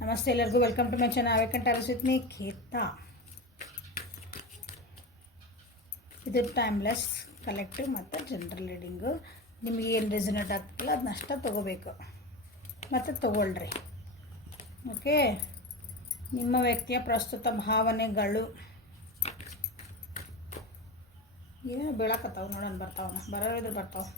ನಮಸ್ತೆ ಎಲ್ಲರಿಗೂ, welcome to my channel awaken travels with me Geetha. ಇದು ಟೈಮ್ಲೆಸ್ ಕಲೆಕ್ಟಿವ್ ಮತ್ತು ಜನರಲ್ ರೀಡಿಂಗು. ನಿಮಗೆ ಏನು ರೆಸನೇಟ್ ಆಗ್ತಿಲ್ಲ ಅದನ್ನಷ್ಟ ತೊಗೋಬೇಕು ಮತ್ತು ತೊಗೊಳ್ರಿ. ಓಕೆ, ನಿಮ್ಮ ವ್ಯಕ್ತಿಯ ಪ್ರಸ್ತುತ ಭಾವನೆಗಳು ಏನೋ ಬೀಳಕತ್ತಾವ ನೋಡೋಣ. ಬರೋದು ಬರ್ತಾವೆ.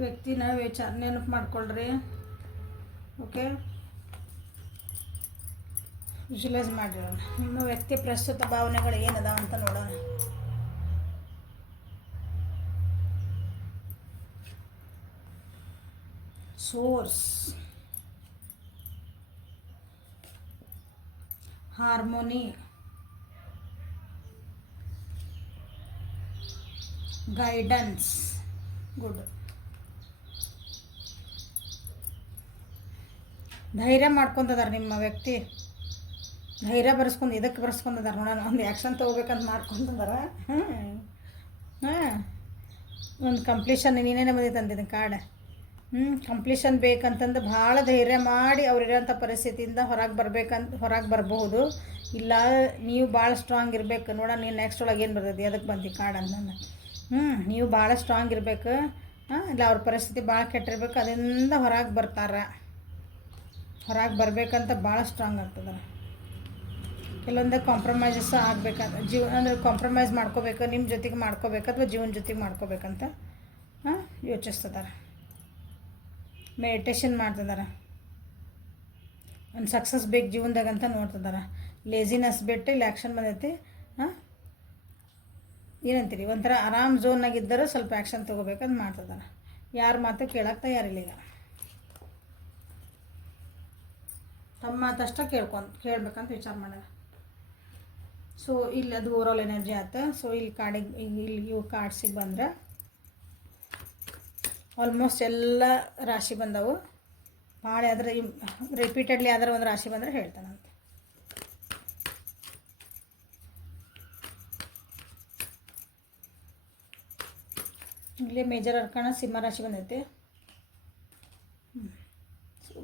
ವ್ಯಕ್ತಿನ ವಿಚಾರ ನೆನಪು ಮಾಡ್ಕೊಳ್ರಿ. ಓಕೆ, ವಿಜುವಲೈಸ್ ಮಾಡಿರೋಣ. ನಿಮ್ಮ ವ್ಯಕ್ತಿ ಪ್ರಸ್ತುತ ಭಾವನೆಗಳು ಏನದ ಅಂತ ನೋಡೋಣ. Source, harmony, guidance, good. ಧೈರ್ಯ ಮಾಡ್ಕೊತದಾರೆ ನಿಮ್ಮ ವ್ಯಕ್ತಿ. ಧೈರ್ಯ ಇದಕ್ಕೆ ಬರ್ಸ್ಕೊಂತದಾರೆ ನೋಡೋಣ. ಒಂದು ಆ್ಯಕ್ಷನ್ ತೊಗೋಬೇಕಂತ ಮಾಡ್ಕೊತದಾರ. ಒಂದು ಕಂಪ್ಲೀಷನ್ ನೀನೇನೇ ಬಂದಿತ್ತು ಅಂತಿದ್ದೀನಿ ಕಾರ್ಡ್. ಕಂಪ್ಲೀಷನ್ ಬೇಕಂತಂದು ಭಾಳ ಧೈರ್ಯ ಮಾಡಿ ಅವ್ರಿರೋಂಥ ಪರಿಸ್ಥಿತಿಯಿಂದ ಹೊರಗೆ ಬರಬಹುದು. ಇಲ್ಲ ನೀವು ಭಾಳ ಸ್ಟ್ರಾಂಗ್ ಇರಬೇಕು. ನೋಡೋಣ ನೀನು ನೆಕ್ಸ್ಟ್ ಒಳಗೆ ಏನು ಬರ್ತದೆ, ಅದಕ್ಕೆ ಬಂದು ಕಾರ್ಡ್ ಅಂತಂದು. ನೀವು ಭಾಳ ಸ್ಟ್ರಾಂಗ್ ಇರಬೇಕು. ಇಲ್ಲ ಅವ್ರ ಪರಿಸ್ಥಿತಿ ಭಾಳ ಕೆಟ್ಟಿರ್ಬೇಕು. ಅದರಿಂದ ಹೊರಗೆ ಬರಬೇಕಂತ ಭಾಳ ಸ್ಟ್ರಾಂಗ್ ಆಗ್ತದೆ. ಕೆಲವೊಂದು ಕಾಂಪ್ರಮೈಸಸ್ ಆಗಬೇಕಂತ ಅಂದರೆ ಕಾಂಪ್ರಮೈಸ್ ಮಾಡ್ಕೋಬೇಕು. ನಿಮ್ಮ ಜೊತೆಗೆ ಮಾಡ್ಕೋಬೇಕು ಅಥವಾ ಜೀವನ ಜೊತೆಗೆ ಮಾಡ್ಕೋಬೇಕಂತ ಯೋಚಿಸ್ತದಾರೆ. ಮೆಡಿಟೇಷನ್ ಮಾಡ್ತಿದ್ದಾರೆ. ಒಂದು ಸಕ್ಸಸ್ ಬೇಕು ಜೀವನದಾಗಂತ ನೋಡ್ತಿದ್ದಾರೆ. ಲೇಜಿನೆಸ್ ಬಿಟ್ಟು ಇಲ್ಲಿ ಆ್ಯಕ್ಷನ್ ಬಂದೈತಿ. ಏನಂತೀರಿ, ಒಂಥರ ಆರಾಮ್ ಝೋನ್ನಾಗಿದ್ದರೆ ಸ್ವಲ್ಪ ಆ್ಯಕ್ಷನ್ ತೊಗೋಬೇಕಂತ ಮಾಡ್ತಿದ್ದಾರೆ. ಯಾರ ಮಾತು ಕೇಳಕ್ಕೆ ತಯಾರಿಲ್ಲ. ಈಗ ತಮ್ಮ ಮಾತಷ್ಟ ಕೇಳ್ಬೇಕಂತ ವಿಚಾರ ಮಾಡ್ಯಾರ. ಸೊ ಇಲ್ಲಿ ಅದು ಓವರಾಲ್ ಎನರ್ಜಿ ಆಯ್ತು. ಸೊ ಇಲ್ಲಿ ಇವು ಕಾರ್ಡ್ಸಿಗೆ ಬಂದ್ರೆ ಆಲ್ಮೋಸ್ಟ್ ಎಲ್ಲ ರಾಶಿ ಬಂದವು. ಭಾಳ ಯಾವ್ದಾರ ರಿಪೀಟೆಡ್ಲಿ ಯಾವ್ದಾರ ಒಂದು ರಾಶಿ ಬಂದರೆ ಹೇಳ್ತಾನಂತೆ. ಇಲ್ಲಿ ಮೇಜರ್ ಅರ್ಕಾಣ ಸಿಂಹ ರಾಶಿ ಬಂದೈತಿ.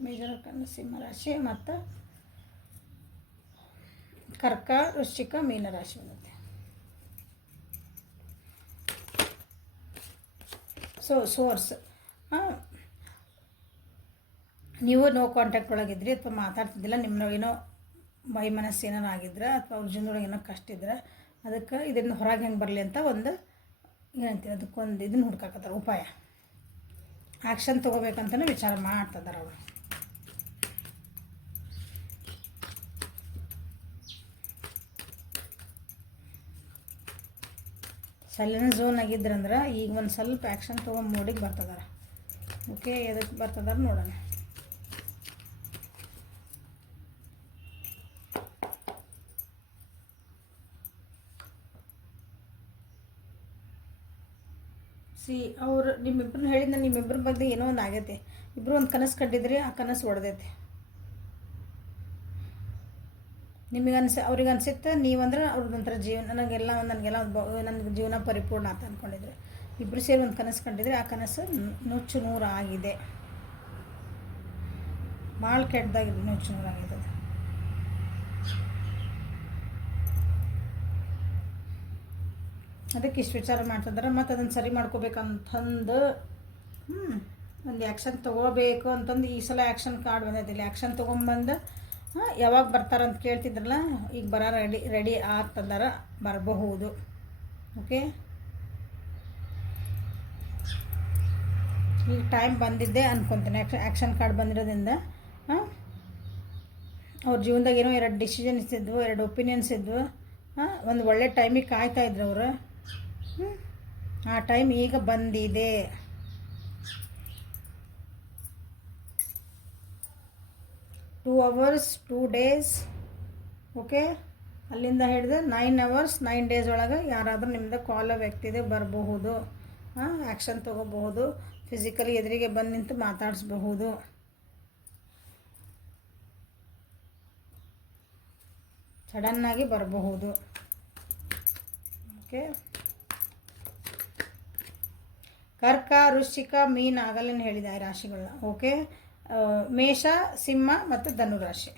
ಮೇಜರ್ ಅರ್ಕಾಣ ಸಿಂಹ ರಾಶಿ ಮತ್ತು ಕರ್ಕ, ವೃಶ್ಚಿಕ, ಮೀನ ರಾಶಿ ಬಂದೈತಿ. ಸೊ ಸೋರ್ಸ್, ನೀವು ನೋ ಕಾಂಟ್ಯಾಕ್ಟ್ ಒಳಗಿದ್ರಿ ಅಥವಾ ಮಾತಾಡ್ತಿದ್ದಿಲ್ಲ, ನಿಮ್ಮನೊಳಗೇನೋ ಮನಸ್ಸು ಏನಾರು ಆಗಿದ್ರೆ ಅಥವಾ ಅವ್ರ ಜೀವನದೊಳಗೆ ಏನೋ ಕಷ್ಟ ಇದ್ರೆ ಅದಕ್ಕೆ ಇದರಿಂದ ಹೊರಗೆ ಹೆಂಗೆ ಬರಲಿ ಅಂತ ಒಂದು ಏನಂತೀವಿ ಅದಕ್ಕೊಂದು ಇದನ್ನು ಹುಡ್ಕಾಕತ್ತಾರೆ, ಉಪಾಯ. ಆ್ಯಕ್ಷನ್ ತೊಗೋಬೇಕಂತಲೇ ವಿಚಾರ ಮಾಡ್ತಿದ್ದಾರೆ ಅವರು. ಸೈಲೆನ್ಸ್ ಝೋನ್ ಆಗಿದ್ರಂದ್ರೆ ಈಗ ಒಂದು ಸ್ವಲ್ಪ ಆ್ಯಕ್ಷನ್ ತೊಗೊಂಡು ಮೋಡಿಗೆ ಬರ್ತದಾರೆ. ಓಕೆ, ಎದಕ್ಕೆ ಬರ್ತದಾರೆ ನೋಡೋಣ. ಅವ್ರು ನಿಮ್ಮಿಬ್ಬರನ್ನ ಹೇಳಿದ ನಿಮ್ಮಿಬ್ಬರ ಬಗ್ಗೆ ಏನೋ ಒಂದು ಆಗೈತೆ. ಇಬ್ಬರು ಒಂದು ಕನಸು ಕಂಡಿದ್ರಿ, ಆ ಕನಸು ಒಡೆದೈತೆ. ಅವ್ರಿಗೆ ಅನಿಸುತ್ತೆ ನೀವಂದ್ರೆ ಅವ್ರದ್ದೊಂಥರ ಜೀವನ ನನಗೆಲ್ಲ ನನ್ನ ಜೀವನ ಪರಿಪೂರ್ಣ ಅಂತ ಅಂದ್ಕೊಂಡಿದ್ರೆ. ಇಬ್ಬರು ಸೇರಿ ಒಂದು ಕನಸು ಕಂಡಿದ್ರೆ ಆ ಕನಸು ನುಚ್ಚು ನೂರು ಆಗಿದೆ. ಭಾಳ ಕೆಟ್ಟದಾಗಿದೆ, ನುಚ್ಚು ನೂರು ಆಗಿದೆ. ಅದಕ್ಕೆ ಇಷ್ಟು ವಿಚಾರ ಮಾಡ್ತಿದ್ದಾರೆ. ಮತ್ತು ಅದನ್ನು ಸರಿ ಮಾಡ್ಕೋಬೇಕಂತಂದು ಒಂದು ಆ್ಯಕ್ಷನ್ ತೊಗೋಬೇಕು ಅಂತಂದು ಈ ಸಲ ಆ್ಯಕ್ಷನ್ ಕಾರ್ಡ್ ಬಂದೈತಿಲ್ಲ. ಆ್ಯಕ್ಷನ್ ತೊಗೊಂಬಂದು ಯಾವಾಗ ಬರ್ತಾರಂತ ಕೇಳ್ತಿದ್ರಲ್ಲ, ಈಗ ರೆಡಿ ಆಗ್ತದಾರ, ಬರಬಹುದು. ಓಕೆ, ಈಗ ಟೈಮ್ ಬಂದಿದ್ದೆ ಅನ್ಕೊತೀನಿ. ಆ್ಯಕ್ಷನ್ ಕಾರ್ಡ್ ಬಂದಿರೋದ್ರಿಂದ ಅವ್ರ ಜೀವನದಾಗ ಏನೋ 2 ಡಿಸಿಷನ್ಸ್ ಇದ್ವು, 2 ಒಪಿನಿಯನ್ಸ್ ಇದ್ವು. ಒಂದು ಒಳ್ಳೆ ಟೈಮಿಗೆ ಕಾಯ್ತಾಯಿದ್ರು ಅವರು. ಆ ಟೈಮ್ ಈಗ ಬಂದಿದೆ. Two hours 2 days. ಓಕೆ, ಅಲ್ಲಿಂದ ಹಿಡಿದು 9 ಅವರ್ಸ್ 9 ಡೇಸ್ ಒಳಗೆ ಯಾರಾದರೂ ನಿಮ್ಮದು ಕಾಲ ವ್ಯಕ್ತಿದೆ ಬರಬಹುದು. ಆ್ಯಕ್ಷನ್ ತೊಗೋಬಹುದು. ಫಿಸಿಕಲಿ ಎದುರಿಗೆ ಬಂದು ನಿಂತು ಮಾತಾಡಿಸ್ಬಹುದು. ಸಡನ್ನಾಗಿ ಬರಬಹುದು. ಓಕೆ, ಕರ್ಕ, ವೃಶ್ಚಿಕ, ಮೀನ ಆಗಲೇನು ಹೇಳಿದೆ ಆ ರಾಶಿಗಳನ್ನ. ಓಕೆ, ಮೇಷ, ಸಿಂಹ ಮತ್ತು ಧನುರಾಶಿ.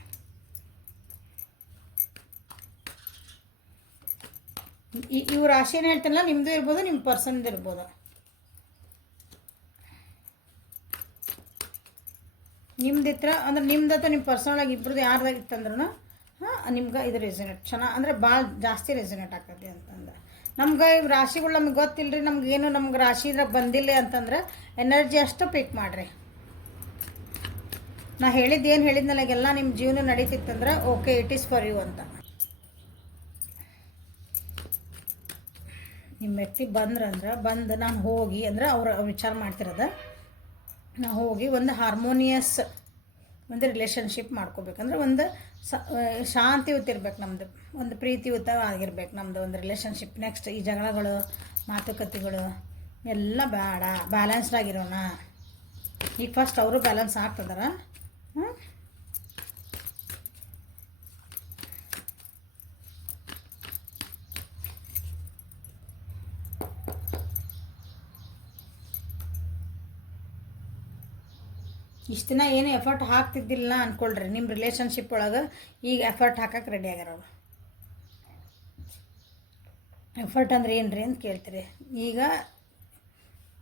ಇವು ರಾಶಿ ಏನು ಹೇಳ್ತೀನಲ್ಲ, ನಿಮ್ಮದು ಇರ್ಬೋದು, ನಿಮ್ಮ ಪರ್ಸನ್ದು ಇರ್ಬೋದು. ನಿಮ್ದಿತ್ರ ಅಂದ್ರೆ ನಿಮ್ದು ನಿಮ್ಮ ಪರ್ಸನಲಾಗಿ ಇಬ್ಬರದ್ದು ಯಾರ್ದಾಗಿತ್ತಂದ್ರೂ ನಿಮ್ಗೆ ಇದು ರೆಸನೇಟ್ ಚೆನ್ನಾಗಿ ಅಂದರೆ ಭಾಳ ಜಾಸ್ತಿ ರೆಸನೇಟ್ ಆಗ್ತದೆ ಅಂತಂದ್ರೆ. ನಮ್ಗೆ ಇವು ರಾಶಿಗಳು ನಮ್ಗೆ ಗೊತ್ತಿಲ್ಲ ರೀ, ನಮ್ಗೇನು ನಮ್ಗೆ ರಾಶಿ ಇದ್ರೆ ಬಂದಿಲ್ಲ ಅಂತಂದ್ರೆ ಎನರ್ಜಿ ಅಷ್ಟು ಪಿಕ್ ಮಾಡಿರಿ. ನಾ ಹೇಳಿದ್ದೇನು ಹೇಳಿದ್ನಲ್ಲ ಎಲ್ಲ ನಿಮ್ಮ ಜೀವನ ನಡೀತಿತ್ತಂದ್ರೆ okay, it is for you ಅಂತ. ನಿಮ್ಮ ವ್ಯಕ್ತಿ ಬಂದ್ರಂದ್ರೆ ನಾನು ಹೋಗಿ ಅಂದ್ರೆ ಅವ್ರು ವಿಚಾರ ಮಾಡ್ತಿರೋದು, ನಾ ಹೋಗಿ ಒಂದು ಹಾರ್ಮೋನಿಯಸ್ ಒಂದು ರಿಲೇಷನ್ಶಿಪ್ ಮಾಡ್ಕೋಬೇಕಂದ್ರೆ ಒಂದು ಶಾಂತಿಯುತ ಇರ್ಬೇಕು ನಮ್ಮದು, ಒಂದು ಪ್ರೀತಿಯುತ ಆಗಿರ್ಬೇಕು ನಮ್ಮದು ಒಂದು ರಿಲೇಷನ್ಶಿಪ್. ನೆಕ್ಸ್ಟ್ ಈ ಜಗಳಗಳು ಮಾತುಕತೆಗಳು ಎಲ್ಲ ಬೇಡ, ಬ್ಯಾಲೆನ್ಸ್ಡ್ ಆಗಿರೋಣ. ಈಗ ಫಸ್ಟ್ ಅವರು ಬ್ಯಾಲೆನ್ಸ್ ಆಗ್ತದಾರ. ಇಷ್ಟು ದಿನ ಏನು ಎಫರ್ಟ್ ಹಾಕ್ತಿದ್ದಿಲ್ಲ ಅಂದ್ಕೊಳ್ರಿ, ನಿಮ್ಮ ರಿಲೇಷನ್ಶಿಪ್ ಒಳಗೆ ಈಗ ಎಫರ್ಟ್ ಹಾಕಕ್ಕೆ ರೆಡಿ ಆಗ್ಯಾರ ಅವರು. ಎಫರ್ಟ್ ಅಂದ್ರೆ ಏನು ರೀ ಅಂತ ಕೇಳ್ತೀರಿ. ಈಗ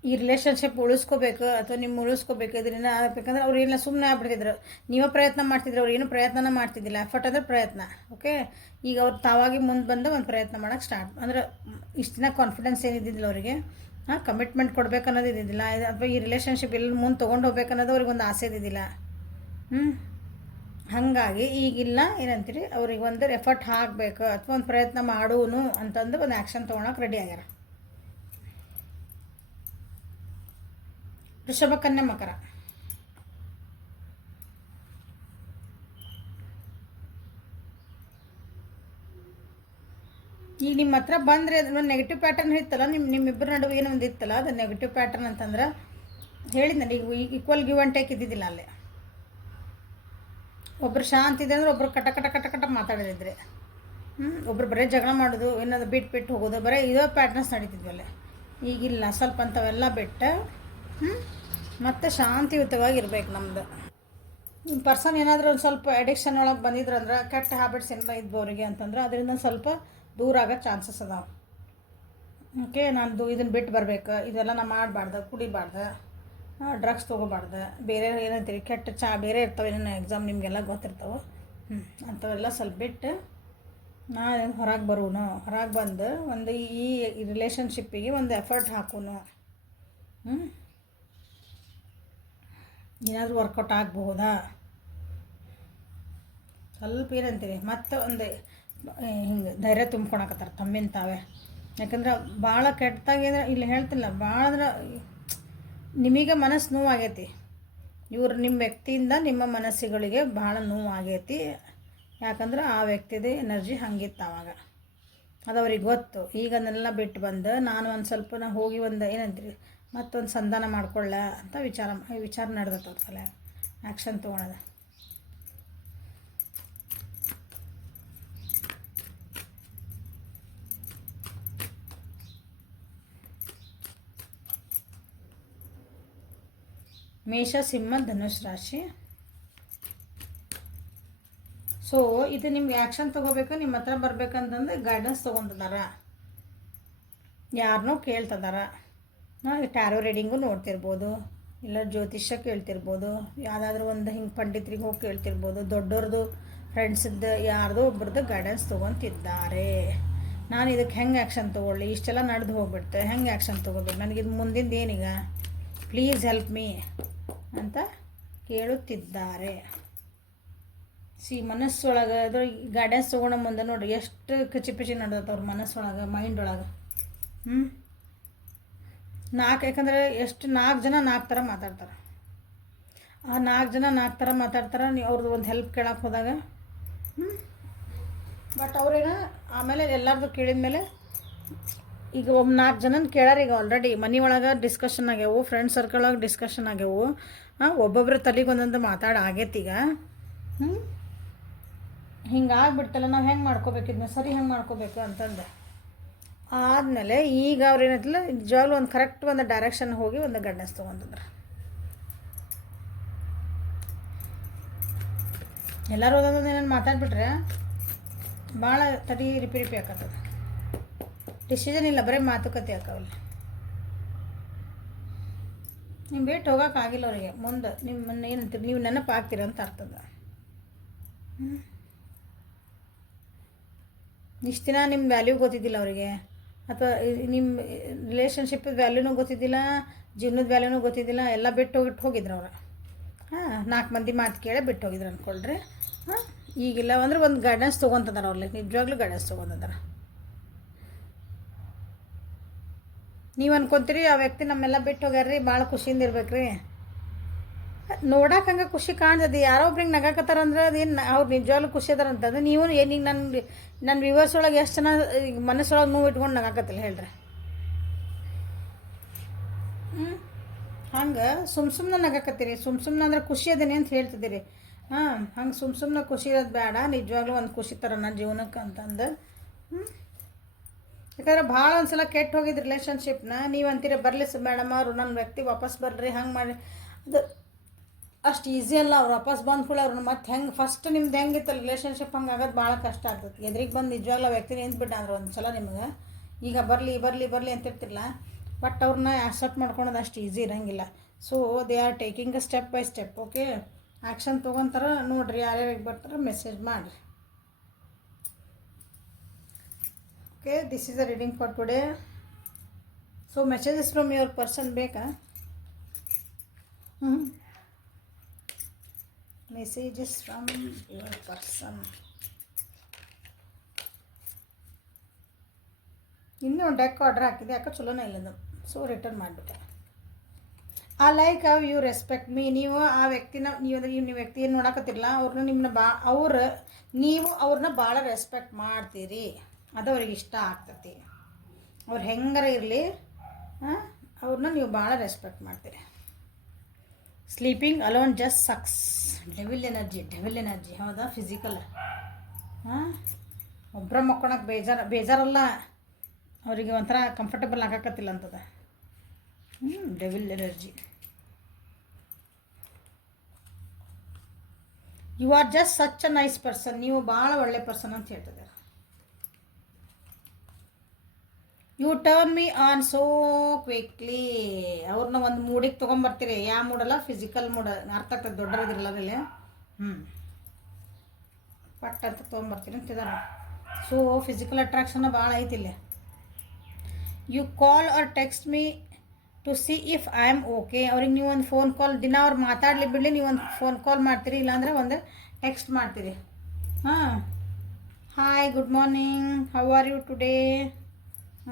ಈ ರಿಲೇಷನ್ಶಿಪ್ ಉಳಿಸ್ಕೋಬೇಕು ಅಥವಾ ನಿಮ್ಮ ಉಳಿಸ್ಕೋಬೇಕು, ಇದರಿಂದ ಆಗಬೇಕಂದ್ರೆ ಅವ್ರು ಏನೆಲ್ಲ ಸುಮ್ಮನೆ ಆಗ್ಬಿಡ್ತಿದ್ರು. ನೀವೇ ಪ್ರಯತ್ನ ಮಾಡ್ತಿದ್ರು, ಅವ್ರು ಏನು ಪ್ರಯತ್ನನ ಮಾಡ್ತಿದ್ದಿಲ್ಲ. ಎಫರ್ಟ್ ಅಂದರೆ ಪ್ರಯತ್ನ. ಓಕೆ, ಈಗ ಅವ್ರು ತಾವಾಗಿ ಮುಂದೆ ಬಂದು ಒಂದು ಪ್ರಯತ್ನ ಮಾಡೋಕ್ಕೆ ಸ್ಟಾರ್ಟ್ ಅಂದ್ರೆ ಇಷ್ಟು ದಿನ ಕಾನ್ಫಿಡೆನ್ಸ್ ಏನಿದ್ದಿಲ್ಲ ಅವರಿಗೆ, ಕಮಿಟ್ಮೆಂಟ್ ಕೊಡ್ಬೇಕು ಅನ್ನೋದು ಇದ್ದಿದ್ದಿಲ್ಲ, ಅಥವಾ ಈ ರಿಲೇಷನ್ಶಿಪ್ ಎಲ್ಲ ಮುಂದೆ ತೊಗೊಂಡು ಹೋಗ್ಬೇಕು ಅನ್ನೋದು ಅವ್ರಿಗೆ ಒಂದು ಆಸೆ ಇದ್ದಿದ್ದಿಲ್ಲ. ಹಾಗಾಗಿ ಈಗಿಲ್ಲ ಏನಂತೀರಿ, ಅವ್ರಿಗೆ ಒಂದು ಎಫರ್ಟ್ ಹಾಕಬೇಕು ಅಥವಾ ಒಂದು ಪ್ರಯತ್ನ ಮಾಡೋನು ಅಂತಂದು ಒಂದು ಆ್ಯಕ್ಷನ್ ತೊಗೊಳಕ್ಕೆ ರೆಡಿ ಆಗ್ಯಾರ. ವೃಷಭ, ಕನ್ಯಾ, ಮಕರ. ಈಗ ನಿಮ್ಮ ಹತ್ರ ಬಂದರೆ ಅದು ನೆಗೆಟಿವ್ ಪ್ಯಾಟರ್ನ್ ಇತ್ತಲ್ಲ, ನಿಮ್ಮಿಬ್ಬರ ನಡುವೆ ಏನೋ ಒಂದು ಇತ್ತಲ್ಲ, ಅದು ನೆಗೆಟಿವ್ ಪ್ಯಾಟರ್ನ್ ಅಂತಂದ್ರೆ ಹೇಳಿದ್ನಲ್ಲ, ಈಗ ಈಕ್ವಲ್ ಗಿವ್ ಆ್ಯಂಡ್ ಟೇಕ್ ಇದ್ದಿದ್ದಿಲ್ಲ ಅಲ್ಲೇ. ಒಬ್ರು ಶಾಂತಿ ಇದೆ ಅಂದ್ರೆ ಒಬ್ರು ಕಟ ಕಟ ಕಟ ಕಟ ಮಾತಾಡೋದಿದ್ರೆ, ಒಬ್ರು ಬರೀ ಜಗಳ ಮಾಡೋದು, ಏನಾದ್ರು ಬಿಟ್ಟು ಹೋಗೋದು, ಬರೀ ಇದೋ ಪ್ಯಾಟರ್ನ್ಸ್ ನಡೀತಿದ್ವಲ್ಲೇ. ಈಗಿಲ್ಲ, ಸ್ವಲ್ಪ ಅಂಥವೆಲ್ಲ ಬಿಟ್ಟು ಮತ್ತು ಶಾಂತಿಯುತವಾಗಿರ್ಬೇಕು ನಮ್ಮದು. ನಿಮ್ಮ ಪರ್ಸನ್ ಏನಾದರೂ ಒಂದು ಸ್ವಲ್ಪ ಅಡಿಕ್ಷನ್ ಒಳಗೆ ಬಂದಿದ್ರಂದ್ರೆ, ಕೆಟ್ಟ ಹ್ಯಾಬಿಟ್ಸ್ ಏನಾರ ಇದ್ವು ಅವರಿಗೆ ಅಂತಂದ್ರೆ ಅದರಿಂದ ಸ್ವಲ್ಪ ದೂರ ಆಗೋ ಚಾನ್ಸಸ್ ಅದಾವೆ. ಓಕೆ, ನಾನು ಇದನ್ನು ಬಿಟ್ಟು ಬರಬೇಕು, ಇದೆಲ್ಲ ನಾನು ಮಾಡಬಾರ್ದು, ಕುಡಿಬಾರ್ದು, ಡ್ರಗ್ಸ್ ತೊಗೋಬಾರ್ದು, ಬೇರೆ ಏನಂತೀರಿ ಕೆಟ್ಟ ಬೇರೆ ಇರ್ತಾವೆ ಏನೇನು ಎಕ್ಸಾಮ್ ನಿಮಗೆಲ್ಲ ಗೊತ್ತಿರ್ತಾವೆ. ಅಂಥವೆಲ್ಲ ಸ್ವಲ್ಪ ಬಿಟ್ಟು ನಾನು ಹೊರಗೆ ಬರೋನು, ಹೊರಗೆ ಬಂದು ಒಂದು ಈ ರಿಲೇಷನ್ಶಿಪ್ಪಿಗೆ ಒಂದು ಎಫರ್ಟ್ ಹಾಕೋನು. ಏನಾದರೂ ವರ್ಕೌಟ್ ಆಗಬಹುದಾ ಸ್ವಲ್ಪ ಏನಂತೀರಿ, ಮತ್ತು ಒಂದು ಹಿಂಗೆ ಧೈರ್ಯ ತುಂಬ್ಕೊಳಕತ್ತಾರೆ ತಮ್ಮಿಂದ ತಾವೇ. ಯಾಕಂದ್ರೆ ಭಾಳ ಕೆಟ್ಟದಾಗಿದ್ರೆ ಇಲ್ಲಿ ಹೇಳ್ತಿಲ್ಲ, ಭಾಳ ಅಂದ್ರೆ ನಿಮಗೆ ಮನಸ್ಸು ನೋವಾಗೈತಿ. ಇವರು ನಿಮ್ಮ ವ್ಯಕ್ತಿಯಿಂದ ನಿಮ್ಮ ಮನಸ್ಸುಗಳಿಗೆ ಭಾಳ ನೋವಾಗೈತಿ. ಯಾಕಂದ್ರೆ ಆ ವ್ಯಕ್ತಿದೇ ಎನರ್ಜಿ ಹಂಗಿತ್ತು ಆವಾಗ, ಅದು ಅವ್ರಿಗೆ ಗೊತ್ತು. ಈಗ ಅದನ್ನೆಲ್ಲ ಬಿಟ್ಟು ಬಂದು ನಾನು ಒಂದು ಸ್ವಲ್ಪ ಹೋಗಿ ಒಂದು ಏನಂತೀರಿ ಮತ್ತೊಂದು ಸಂಧಾನ ಮಾಡ್ಕೊಳ್ಳ ಅಂತ ವಿಚಾರ ನಡೆದತ್ತೆ ಅವ್ರ ಸಲ ಆ್ಯಕ್ಷನ್ ತೊಗೊಳೋದು. ಮೇಷ, ಸಿಂಹ, ಧನುಷ್ ರಾಶಿ. ಸೊ ಇದು ನಿಮ್ಗೆ ಆ್ಯಕ್ಷನ್ ತೊಗೋಬೇಕು, ನಿಮ್ಮ ಹತ್ರ ಬರ್ಬೇಕಂತಂದ್ರೆ ಗೈಡೆನ್ಸ್ ತೊಗೊಂತಿದಾರ, ಯಾರನ್ನೋ ಕೇಳ್ತಿದಾರ. ಟ್ಯಾರೋ ರೀಡಿಂಗು ನೋಡ್ತಿರ್ಬೋದು, ಇಲ್ಲ ಜ್ಯೋತಿಷ್ಯ ಕೇಳ್ತಿರ್ಬೋದು, ಯಾವುದಾದ್ರೂ ಒಂದು ಹಿಂಗೆ ಪಂಡಿತರಿಗೆ ಹೋಗಿ ಕೇಳ್ತಿರ್ಬೋದು, ದೊಡ್ಡವ್ರದ್ದು ಫ್ರೆಂಡ್ಸಿದ್ದು ಯಾರ್ದೋ ಒಬ್ರದ್ದು ಗೈಡೆನ್ಸ್ ತೊಗೊತಿದ್ದಾರೆ. ನಾನು ಇದಕ್ಕೆ ಹೆಂಗೆ ಆ್ಯಕ್ಷನ್ ತೊಗೊಳ್ಳಿ, ಇಷ್ಟೆಲ್ಲ ನಡೆದು ಹೋಗ್ಬಿಡ್ತೆ, ಹೆಂಗೆ ಆ್ಯಕ್ಷನ್ ತೊಗೋಬೇಕು, ನನಗಿದು ಮುಂದಿಂದ ಏನೀಗ, ಪ್ಲೀಸ್ ಹೆಲ್ಪ್ ಮೀ ಅಂತ ಕೇಳುತ್ತಿದ್ದಾರೆ. ಮನಸ್ಸೊಳಗೆ ಅದ್ರ ಗೈಡೆನ್ಸ್ ತೊಗೊಳೋ ಮುಂದೆ ನೋಡಿರಿ ಎಷ್ಟು ಕಚಿಪಿಚಿ ನಡೆದತ್ತೆ ಅವ್ರ ಮನಸ್ಸೊಳಗೆ, ಮೈಂಡ್ ಒಳಗೆ. ಯಾಕಂದರೆ ಎಷ್ಟು 4 ಜನ 4 ಥರ ಮಾತಾಡ್ತಾರೆ. ಆ 4 ಜನ 4 ಥರ ಮಾತಾಡ್ತಾರೆ. ನೀವು ಅವ್ರದ್ದು ಒಂದು ಹೆಲ್ಪ್ ಕೇಳಕ್ಕೆ ಹೋದಾಗ ಬಟ್ ಅವ್ರೇನ ಆಮೇಲೆ ಎಲ್ಲರದು ಕೇಳಿದ ಮೇಲೆ ಈಗ 4 ಜನನ ಕೇಳಾರ. ಈಗ ಆಲ್ರೆಡಿ ಮನೆ ಒಳಗೆ ಡಿಸ್ಕಷನ್ ಆಗ್ಯಾವು, ಫ್ರೆಂಡ್ ಸರ್ಕಲ್ ಒಳಗೆ ಡಿಸ್ಕಷನ್ ಆಗ್ಯಾವು, ಒಬ್ಬೊಬ್ಬರ ತಲೆಗೆ ಒಂದೊಂದು ಆಗೈತಿ ಈಗ. ಹಿಂಗಾಗ್ಬಿಡ್ತಲ್ಲ, ನಾವು ಹೆಂಗೆ ಮಾಡ್ಕೋಬೇಕಿದ್ನ ಸರಿ ಹೆಂಗೆ ಮಾಡ್ಕೋಬೇಕು ಅಂತಂದು ಆದಮೇಲೆ ಈಗ ಅವ್ರು ಏನೈತಿಲ್ಲ ನಿಜವಾಗ್ಲೂ ಒಂದು ಕರೆಕ್ಟ್ ಒಂದು ಡೈರೆಕ್ಷನ್ ಹೋಗಿ ಒಂದು ಗೈಡೆನ್ಸ್ ತೊಗೊಂತಂದ್ರೆ ಎಲ್ಲರೂ ಓದೋದೊಂದು ಏನೇನು ಮಾತಾಡ್ಬಿಟ್ರೆ ಭಾಳ ತಡಿ ರಿಪಿ ಆಕತ್ತದ. ಡಿಸಿಷನ್ ಇಲ್ಲ, ಬರೀ ಮಾತುಕತೆ ಆಕವಲ್ಲ. ನೀವು ಬಿಟ್ಟು ಹೋಗೋಕ್ಕಾಗಿಲ್ಲ ಅವರಿಗೆ. ಮುಂದೆ ನಿಮ್ಮನ್ನು ಏನಂತೀರಿ, ನೀವು ನೆನಪು ಆಗ್ತೀರ ಅಂತ ಅರ್ಥದ. ಇಷ್ಟು ದಿನ ನಿಮ್ಮ ವ್ಯಾಲ್ಯೂ ಗೊತ್ತಿದ್ದಿಲ್ಲ ಅವರಿಗೆ, ಅಥವಾ ನಿಮ್ಮ ರಿಲೇಷನ್ಶಿಪ್ಪದ ವ್ಯಾಲ್ಯೂನೂ ಗೊತ್ತಿದ್ದಿಲ್ಲ, ಜೀವನದ ವ್ಯಾಲ್ಯೂನೂ ಗೊತ್ತಿದ್ದಿಲ್ಲ. ಎಲ್ಲ ಬಿಟ್ಟು ಹೋಗಿದ್ರು ಅವ್ರು. 4 ಮಂದಿ ಮಾತು ಕೇಳೇ ಬಿಟ್ಟು ಹೋಗಿದ್ರು ಅಂದ್ಕೊಳ್ರಿ. ಈಗಿಲ್ಲ ಅಂದ್ರೆ ಒಂದು ಗೈಡೆನ್ಸ್ ತೊಗೊತದಾರ ಅವ್ರಲ್ಲಿ, ನಿಜವಾಗ್ಲೂ ಗೈಡೆನ್ಸ್ ತೊಗೊತದಾರ. ನೀವು ಅನ್ಕೊತೀರಿ ಆ ವ್ಯಕ್ತಿ ನಮ್ಮೆಲ್ಲ ಬಿಟ್ಟು ಹೋಗ್ಯಾರ್ರಿ, ಭಾಳ ಖುಷಿಯಿಂದ ಇರ್ಬೇಕ್ರಿ. ನೋಡಕ್ಕೆ ಹಂಗೆ ಖುಷಿ ಕಾಣ್ತದೆ. ಯಾರೋ ಒಬ್ರಿಗೆ ನಗಾಕತ್ತಾರಂದ್ರೆ ಅದೇನು ಅವ್ರು ನಿಜವಾಗ್ಲೂ ಖುಷಿ ಅದಾರಂತಂದ್ರೆ ನೀವು ಏನೀಗ ನನ್ನ ವ್ಯೂವರ್ಸ್ ಒಳಗೆ ಎಷ್ಟು ಜನ ಮನಸ್ಸೊಳಗೆ ನೋವು ಇಟ್ಕೊಂಡು ನಗಾಕತ್ತಿಲ್ಲ ಹೇಳ್ರಿ. ಹಂಗೆ ಸುಮ್ಮನೆ ನಗಾಕತ್ತೀರಿ, ಸುಮ್ಮನೆ ಅಂದ್ರೆ ಖುಷಿ ಅದೇನೆ ಅಂತ ಹೇಳ್ತಿದ್ದೀರಿ. ಹಂಗೆ ಸುಮ್ಮನೆ ಖುಷಿ ಇರೋದು ಬೇಡ, ನಿಜವಾಗ್ಲೂ ಒಂದು ಖುಷಿ ಥರ ನನ್ನ ಜೀವನಕ್ಕೆ ಅಂತಂದು. ಯಾಕಂದ್ರೆ ಭಾಳ ಒಂದ್ಸಲ ಕೆಟ್ಟು ಹೋಗಿದ್ದು ರಿಲೇಷನ್ಶಿಪ್ನ ನೀವು ಅಂತೀರಿ ಬರಲಿ ಮೇಡಮ್ ಅವರು ನನ್ನ ವ್ಯಕ್ತಿ ವಾಪಸ್ ಬರ್ರಿ ಹಂಗೆ ಮಾಡಿ. ಅದು ಅಷ್ಟು ಈಸಿ ಅಲ್ಲ. ಅವ್ರು ವಾಪಸ್ ಬಂದು ಕೂಡ ಅವ್ರನ್ನ ಮತ್ತೆ ಹೆಂಗೆ ಫಸ್ಟ್ ನಿಮ್ದು ಹೆಂಗಿತ್ತು ರಿಲೇಷನ್ಶಿಪ್ ಹಂಗೆ ಆಗೋದು ಭಾಳ ಕಷ್ಟ ಆಗ್ತದೆ. ಎದ್ರಿಗೆ ಬಂದು ನಿಜವಾಗ್ಲೂ ವ್ಯಕ್ತಿ ನಿಂತ್ಬಿಟ್ಟ ಅಂದ್ರೆ ಒಂದು ಸಲ ನಿಮ್ಗೆ ಈಗ ಬರಲಿ ಅಂತಿರ್ತಿಲ್ಲ. ಬಟ್ ಅವ್ರನ್ನ ಆಕ್ಸೆಪ್ಟ್ ಮಾಡ್ಕೊಳೋದು ಅಷ್ಟು ಈಸಿ ಇರೋಂಗಿಲ್ಲ. So they are taking a step by step. Okay, action ತೊಗೊತಾರೆ. ನೋಡಿರಿ ಯಾರ್ಯಾರಿಗೆ ಬರ್ತಾರೆ ಮೆಸೇಜ್ ಮಾಡಿರಿ. Okay, this is the reading for today. So messages from your person ಬೇಕಾ? Messages from your person. ಇನ್ನೂ ಡೆಕ್ ಆರ್ಡರ್ ಹಾಕಿದೆ, ಯಾಕೆ ಚಲೋನೇ ಇಲ್ಲದು. ಸೊ ರಿಟರ್ನ್ ಮಾಡಿಬಿಟ್ಟೆ. I like how you respect me. ನೀವು ಆ ವ್ಯಕ್ತಿನ ನೀವು ವ್ಯಕ್ತಿ ಏನು ನೋಡಕತ್ತಿರಲ್ಲ ಅವ್ರನ್ನ ನಿಮ್ಮನ್ನ ನೀವು ಅವ್ರನ್ನ ಭಾಳ ರೆಸ್ಪೆಕ್ಟ್ ಮಾಡ್ತೀರಿ. ಅದು ಅವ್ರಿಗೆ ಇಷ್ಟ ಆಗ್ತತಿ. ಅವ್ರು ಹೆಂಗಾರ ಇರಲಿ ಅವ್ರನ್ನ ನೀವು ಭಾಳ ರೆಸ್ಪೆಕ್ಟ್ ಮಾಡ್ತೀರಿ. Sleeping alone just sucks. Devil energy ಹೌದಾ? ಫಿಸಿಕಲ್ ಒಬ್ಬರ ಮಕ್ಕೊಳಕ್ಕೆ ಬೇಜಾರಲ್ಲ, ಅವರಿಗೆ ಒಂಥರ ಕಂಫರ್ಟಬಲ್ ಆಗಾಕತ್ತಿಲ್ಲ ಅಂತದ. Devil energy. You are just such a nice person. ನೀವು ಭಾಳ ಒಳ್ಳೆ ಪರ್ಸನ್ ಅಂತ ಹೇಳ್ತಿದ್ದಾರೆ. You turn me on so quickly. ಅವ್ರನ್ನ ಒಂದು ಮೂಡಿಗೆ ತೊಗೊಂಬರ್ತೀರಿ. ಯಾವ ಮೂಡಲ್ಲ, ಫಿಸಿಕಲ್ ಮೂಡ. ಅರ್ಥ ಆಗ್ತದೆ ದೊಡ್ಡದಿರಲ್ಲ ಅದ್ರಲ್ಲಿ. ಪಟ್ ಅಂತ ತೊಗೊಂಬರ್ತೀನಿ ಅಂತಿದ್ದಾರೆ. ಸೊ ಫಿಸಿಕಲ್ ಅಟ್ರಾಕ್ಷನ್ ಭಾಳ ಐತಿಲ್ಲ. You call or text me to see if I am okay. ಅವ್ರಿಗೆ ನೀವು ಒಂದು ಫೋನ್ ಕಾಲ್ ದಿನ ಅವ್ರು ಮಾತಾಡಲಿ ಬಿಡಲಿ ನೀವು ಒಂದು ಫೋನ್ ಕಾಲ್ ಮಾಡ್ತೀರಿ, ಇಲ್ಲಾಂದರೆ ಒಂದು ಟೆಕ್ಸ್ಟ್ ಮಾಡ್ತೀರಿ. Hi, good morning, how are you today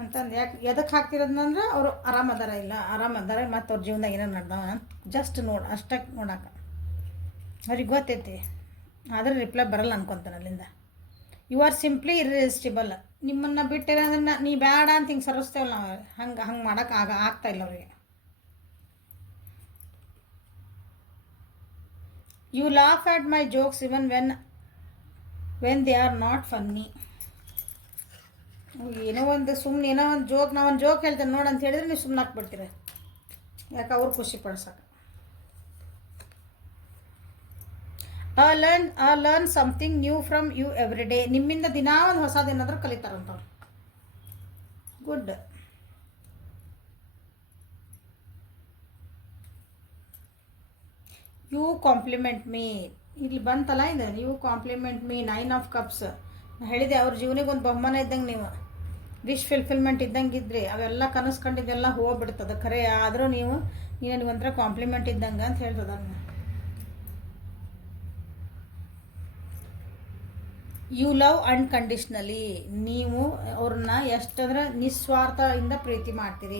ಅಂತಂದು. ಎದಕ್ಕೆ ಹಾಕ್ತಿರೋದಂದ್ರೆ ಅವರು ಆರಾಮದಾರ ಮತ್ತು ಅವ್ರ ಜೀವನದಾಗ ಏನೋ ನಡೆದವ ಜಸ್ಟ್ ಅಷ್ಟಕ್ಕೆ ನೋಡಕ್ಕೆ ಅವ್ರಿಗೆ ಗೊತ್ತೈತಿ. ಆದರೆ ರಿಪ್ಲೈ ಬರಲ್ಲ ಅನ್ಕೊತಾನೆ ಅಲ್ಲಿಂದ. You are simply irresistible. ನಿಮ್ಮನ್ನು ಬಿಟ್ಟಿರೋದನ್ನ ನೀ ಬೇಡ ಅಂತ ಹಿಂಗೆ ಸರಿಸ್ತೇವಲ್ಲ ನಾವು, ಹಂಗೆ ಮಾಡೋಕ್ಕೆ ಆಗ್ತಾಯಿಲ್ಲ ಅವರಿಗೆ. You laugh at my jokes even when they are not funny. ಏನೋ ಒಂದು ಜೋಕ್, ನಾವು ಒಂದು ಜೋಕ್ ಹೇಳ್ತೇನೆ ನೋಡು ಅಂತ ಹೇಳಿದ್ರೆ ನೀವು ಸುಮ್ಮನೆ ಹಾಕ್ಬಿಡ್ತೀರ. ಯಾಕೆ ಅವ್ರು ಖುಷಿ ಪಡ್ಸಕ್ಕೆ. I learn something new from you every day. ನಿಮ್ಮಿಂದ ದಿನಾ ಒಂದು ಹೊಸದೇನಾದರೂ ಕಲಿತಾರಂತವ್ರು. ಗುಡ್. You compliment me. ಇಲ್ಲಿ ಬಂತಲ್ಲ ಇದು, you compliment me. 9 of cups. ಹೇಳಿದೆ ಅವ್ರ ಜೀವನಿಗೆ ಒಂದು ಬಹುಮಾನ ಇದ್ದಂಗೆ ನೀವು, ವಿಶ್ ಫುಲ್ಫಿಲ್ಮೆಂಟ್ ಇದ್ದಂಗೆ ಇದ್ರಿ. ಅವೆಲ್ಲ ಕನಸು ಕಂಡಿದ್ದೆಲ್ಲ ಹೋಗ್ಬಿಡ್ತದೆ ಖರೆ. ಆದರೂ ನೀವು ನನಗೊಂಥರ ಕಾಂಪ್ಲಿಮೆಂಟ್ ಇದ್ದಂಗೆ ಅಂತ ಹೇಳ್ತದ. You love unconditionally. ನೀವು ಅವ್ರನ್ನ ಎಷ್ಟಂದ್ರೆ ನಿಸ್ವಾರ್ಥದಿಂದ ಪ್ರೀತಿ ಮಾಡ್ತೀರಿ.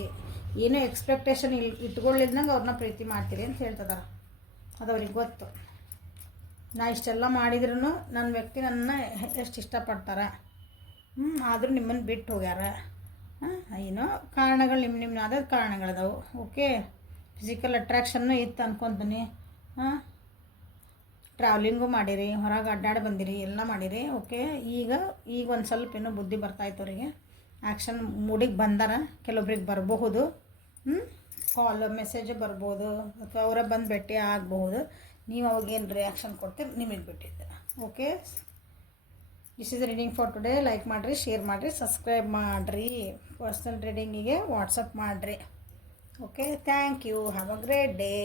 ಏನೋ ಎಕ್ಸ್ಪೆಕ್ಟೇಷನ್ ಇಟ್ಕೊಳ್ಳಿದ್ದಂಗೆ ಅವ್ರನ್ನ ಪ್ರೀತಿ ಮಾಡ್ತೀರಿ ಅಂತ ಹೇಳ್ತದಾರ. ಅದು ಅವ್ರಿಗೆ ಗೊತ್ತು. ನಾ ಇಷ್ಟೆಲ್ಲ ಮಾಡಿದ್ರೂ ನನ್ನ ವ್ಯಕ್ತಿ ನನ್ನ ಎಷ್ಟು ಇಷ್ಟಪಡ್ತಾರೆ. ಆದರೂ ನಿಮ್ಮನ್ನು ಬಿಟ್ಟು ಹೋಗ್ಯಾರ. ಏನೋ ಕಾರಣಗಳು ನಿಮ್ಮ ಅದೇ ಕಾರಣಗಳದಾವು. ಓಕೆ, ಫಿಸಿಕಲ್ ಅಟ್ರಾಕ್ಷನ್ನು ಇತ್ತು ಅನ್ಕೊತೀನಿ. ಟ್ರಾವೆಲಿಂಗು ಮಾಡಿರಿ, ಹೊರಗೆ ಅಡ್ಡಾಡಿ ಬಂದಿರಿ, ಎಲ್ಲ ಮಾಡಿರಿ. ಓಕೆ, ಈಗ ಒಂದು ಸ್ವಲ್ಪ ಏನೋ ಬುದ್ಧಿ ಬರ್ತಾಯಿತ್ತು ಅವರಿಗೆ, ಆ್ಯಕ್ಷನ್ ಮೂಡಿಗೆ ಬಂದಾರ. ಕೆಲವೊಬ್ರಿಗೆ ಬರಬಹುದು, ಕಾಲ್ ಮೆಸೇಜ್ ಬರ್ಬೋದು, ಅಥವಾ ಅವರ ಬಂದು ಭೇಟಿ ಆಗಬಹುದು. ನೀವು ಅವಾಗೇನು ರಿಯಾಕ್ಷನ್ ಕೊಡ್ತೀರಿ ನಿಮಗೆ ಬಿಟ್ಟಿದ್ದೆ. Okay, this is reading for today. Like ಮಾಡಿರಿ, ಶೇರ್ ಮಾಡಿರಿ, ಸಬ್ಸ್ಕ್ರೈಬ್ ಮಾಡಿರಿ. ಪರ್ಸ್ನಲ್ ರೀಡಿಂಗಿಗೆ ವಾಟ್ಸಪ್ ಮಾಡಿರಿ. Okay, thank you. Have a great day.